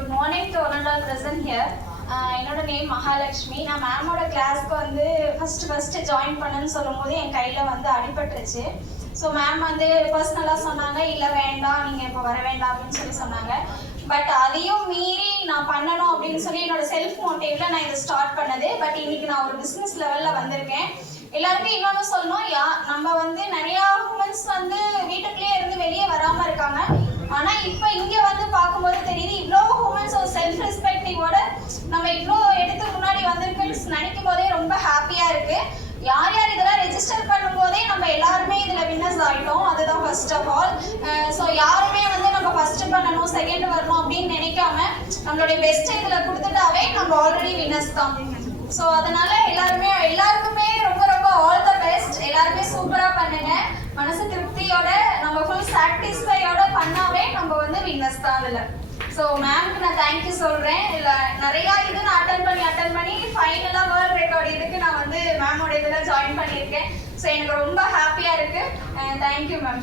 Good morning to one and all present here. என்னோட name Mahalakshmi. நான் மேமோட கிளாஸ்க்கு வந்து ஃபஸ்ட்டு ஜாயின் பண்ணேன்னு சொல்லும் போது என் கையில் வந்து அடிபட்டுருச்சு. ஸோ மேம் வந்து பர்சனலாக சொன்னாங்க, இல்லை வேண்டாம் நீங்கள் இப்போ வர வேண்டாம் அப்படின்னு சொன்னாங்க. பட் அதையும் மீறி நான் பண்ணணும் அப்படின்னு சொல்லி என்னோட செல்ஃப் மோட்டிவ்ல நான் இதை ஸ்டார்ட் பண்ணது. பட் இன்னைக்கு நான் ஒரு பிஸ்னஸ் லெவலில் வந்திருக்கேன். எல்லாருக்கும் இன்னொன்று சொல்லணும், நம்ம வந்து நிறையா உமன்ஸ் வந்து வீட்டுக்குள்ளேயே இருந்து வெளியே வராமல் இருக்காங்க. ஆனால் இப்போ இங்கே வந்து பார்க்கும்போது தெரியுது, இவ்வளோ உமன்ஸ் ஒரு செல்ஃப் ரெஸ்பெக்டிங்கோட நம்ம இவ்வளோ எடுத்து முன்னாடி வந்திருக்குன்னு நினைக்கும் போதே ரொம்ப ஹாப்பியாக இருக்குது. யார் யார் இதெல்லாம் ரெஜிஸ்டர் பண்ணும் போதே நம்ம எல்லாருமே இதில் வின்னர்ஸ் ஆகிட்டோம். அதுதான் ஃபர்ஸ்ட் ஆஃப் ஆல். ஸோ யாருமே வந்து நம்ம ஃபர்ஸ்ட் பண்ணணும் செகண்ட் வரணும் அப்படின்னு நினைக்காம நம்மளுடைய பெஸ்ட் இதில் கொடுத்துட்டாவே நம்ம ஆல்ரெடி வின்னர்ஸ் தான். ஸோ அதனால எல்லாருக்குமே ரொம்ப ரொம்ப ஆல் த பெஸ்ட். எல்லாருமே சூப்பராக பண்ணுங்க. மனசு திருப்தியோட நம்ம ஃபுல் சாட்டிஸ்ஃபையோட பண்ணாவே நம்ம வந்து வின்னர்ஸ் தான் அதில். ஸோ மேம்க்கு நான் தேங்க்யூ சொல்கிறேன். இல்லை நிறையா இது நான் அட்டன் பண்ணி ஃபைனலாக வேர்ல்ட் ரெக்கார்டு இதுக்கு நான் வந்து மேமோட இதில் ஜாயின் பண்ணியிருக்கேன். ஸோ எனக்கு ரொம்ப ஹாப்பியாக இருக்குது. Thank you ma'am.